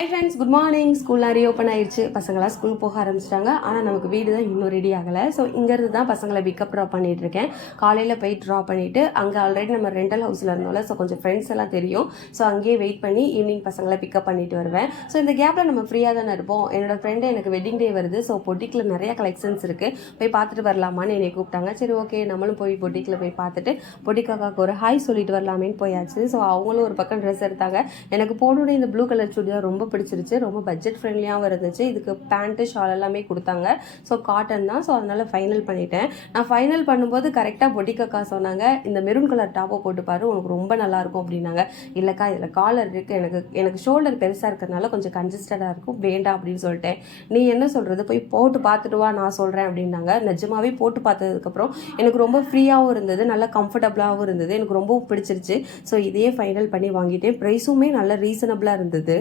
Hi friends, good morning. ஸ்கூல்லாம் reopen ஆயிடுச்சு. பசங்களாம் ஸ்கூல் போக ஆரம்பிச்சிட்டாங்க. ஆனால் நமக்கு வீடு தான் இன்னும் ரெடி ஆகலை. ஸோ இங்கேருந்து தான் பசங்களை பிக்கப் ட்ராப் பண்ணிட்டு இருக்கேன். காலையில் போய் ட்ராப் பண்ணிவிட்டு அங்கே ஆல்ரெடி நம்ம ரெண்டல் ஹவுஸில் இருந்தோம்ல, ஸோ கொஞ்சம் ஃப்ரெண்ட்ஸ் எல்லாம் தெரியும். ஸோ அங்கேயே வெயிட் பண்ணி ஈவினிங் பசங்களை பிக்கப் பண்ணிட்டு வருவேன். ஸோ இந்த கேப்பில் நம்ம ஃப்ரீயாக தானே இருப்போம். என்னோட ஃப்ரெண்டு எனக்கு வெட்டிங் டே வருது. ஸோ பொட்டிக்கில் நிறைய கலெக்ஷன்ஸ் இருக்குது, போய் பார்த்துட்டு வரலாமான்னு என்னை கூப்பிட்டாங்க. சரி, ஓகே, நம்மளும் போய் பொட்டிக்கில் போய் பார்த்துட்டு பொட்டிக்காக்காக்கு ஒரு ஹாய் சொல்லிட்டு வரலாமேன்னு போயாச்சு. ஸோ அவங்களும் ஒரு பக்கம் ட்ரெஸ் எடுத்தாங்க. எனக்கு போனோட இந்த ப்ளூ கலர் சுடிதார் ரொம்ப பிடிச்சிருச்சு. ரொம்ப பட்ஜெட் ஃப்ரெண்ட்லியாகவும் இருந்துச்சு. இதுக்கு பேண்ட்டு ஷால் எல்லாமே கொடுத்தாங்க. ஸோ காட்டன் தான். ஸோ அதனால் ஃபைனல் பண்ணிட்டேன். நான் ஃபைனல் பண்ணும்போது கரெக்டாக பொட்டிக்காக்கா சொன்னாங்க, இந்த மெரூன் கலர் டாப்பை போட்டு பாரு, உனக்கு ரொம்ப நல்லாயிருக்கும் அப்படின்னாங்க. இல்லைக்கா, இதில் காலர் இருக்குது, எனக்கு ஷோல்டர் பெருசாக இருக்கிறதுனால கொஞ்சம் கன்ஜஸ்டடாக இருக்கும், வேண்டாம் அப்படின்னு சொல்லிட்டேன். நீ என்ன சொல்கிறது, போய் போட்டு பார்த்துட்டு வா, நான் சொல்கிறேன் அப்படின்னாங்க. நிஜமாவே போட்டு பார்த்ததுக்கப்புறம் எனக்கு ரொம்ப ஃப்ரீயாகவும் இருந்தது, நல்லா கம்ஃபர்டபுளாகவும் இருந்தது. எனக்கு ரொம்பவும் பிடிச்சிருச்சு. ஸோ இதையே ஃபைனல் பண்ணி வாங்கிட்டேன். ப்ரைஸுமே நல்ல ரீசனபிளாக இருந்தது.